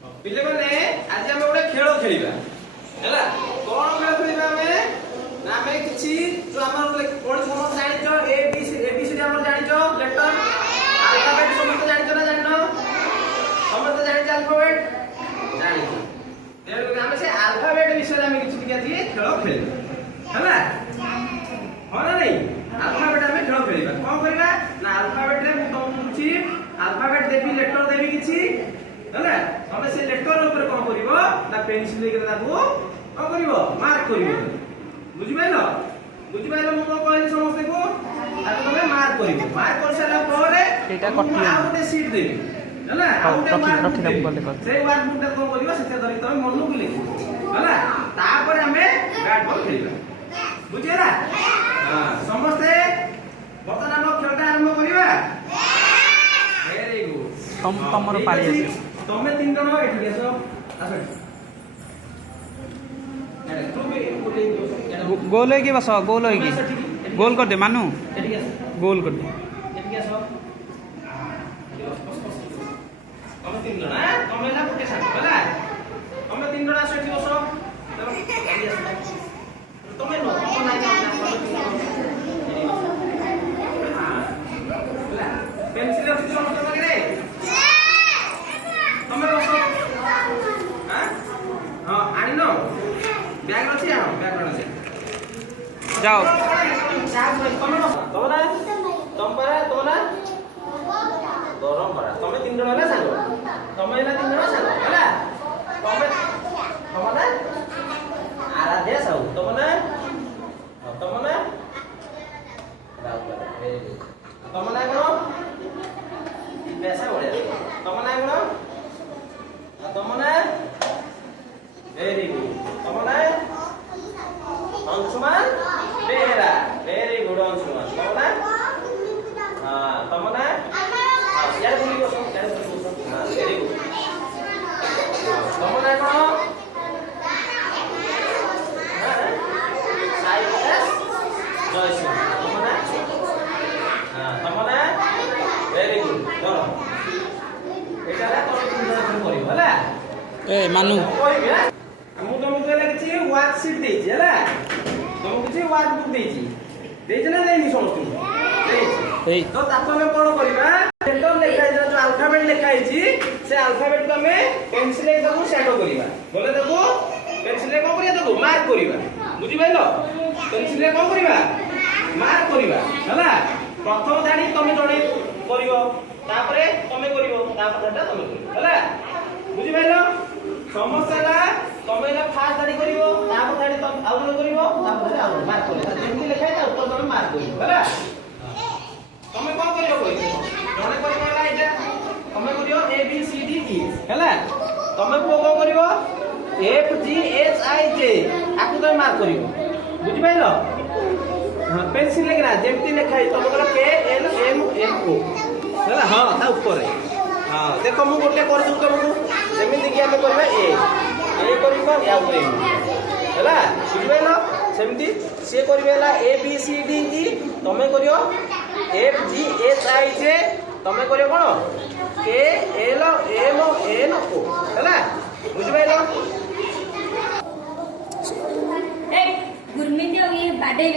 पिले माने आज हम गोटे खेल खेलिबा हैला कोन खेल खेलिबा ना हमें किछि जो हमर कोन समस्त जानि जो एबीसी हमर जानि जो लेटर अल्फाबेट समस्त जानि जो ना जानि समस्त जानि जो अल्फाबेट जानि तेरे हम से अल्फाबेट विषय हम किछि टिका दिए खेल खेलिबा हैला हो ना नहीं अल्फाबेट हमें खेल खेलिबा कोन करबा ना अल्फाबेट रे मु तुमछि अल्फाबेट देबी लेटर देबी किछि हैला तमे से लेटर ऊपर कोन करिवो ना पेंसिल लेके ताको कोन करिवो मार्क करिवो बुझि पाइलो मु कहली समस्त को ताको तमे मार्क कर सारा परे एटा कटि आ गोटे सीट देबी हैला आ गोटे मार्क से वार्ड बुक कोन करिवो सेते धरि तमे मन को लिखो हैला तापर हमें बैट बॉल खेलिबा बुझिला हां समस्त बर्तमान हम खेलटा आरंभ करिबा वेरी गुड तमरो पाली आसी तमे तीन जण एठी गेसो आसे गोल है कि बस गोल है कि गोल कर दे मानू गोल कर दे तमे तीन जण तमे ना गोटे साथ होला तमे तीन जण आसे एठी बसो तमे नो तमे ना पेंसिल अछि समस्त पाखरे तमे बसो हां हां आनी नो बैग अछि आ बैग अछि जाओ तमना गरम पड़ा तमे तीन जण ना सांग तमे ना तीन जण सांग हैला तमना आराध्या साउ तमना तमना कोन पैसा बढिया तमना कोन Tamana very good Tamana Anshuman Behera very good Anshuman Tamana हां तमना यार बोली बसो हां वेरी गुड तमना कोन साइलेंस जॉयस तमना हां तमना वेरी गुड चलो एटाला तो तुम करियो होला ए मानू मु तुमको कहले किछि वर्कशीट देछि हैला तुमको किछि वर्क बुक देछि ना देनी समस्त ए तो ताको हम कोन करबा लेटर लिखाइ जो अल्फाबेट लिखाइ छी से अल्फाबेट को हमें पेंसिल ले दबु सेट करिबा बोले दबु पेंसिल ले कोन करिया दबु मार्क करिबा बुझि पाइलो पेंसिल ले कोन करिबा मार्क करिबा हैला प्रथम धाडी तमे जणे करिवो तापरे तमे करिवो तापर एटा तमे करिवो हैला बुझि पाइलो समस्याला तमे ना फास्ट धाडी करिवो तापर धाडी तम आउ जणे करिवो तापर आउ मार्क करिवो जेमि लिखाइ ता ऊपर तमे मार्क करिवो हैला तमे कोन करिवो कोइ जणे करिवो हैला एटा तमे करिवो A B C D E हैला तमे को कोन करिवो एफ जी एच आई जे आकु तमे मार्क करिवो बुझि पाइलो हां पेंसिल लेकरा जेमति लिखाइ तमे करा के एल एम एन ओ हैला हां ता ऊपर हां देखो मु गोटे कर दउ तुमको जेमति कि हमें करबा ए करिबा या ऊपर हैला बुझिबेलो सेमति से करबेला A B C D E तमे करियो एफ जी एच आई जे तमे करियो कोन के एल एम एन ओ हैला बुझिबेलो ए गुरमीत ये बाडे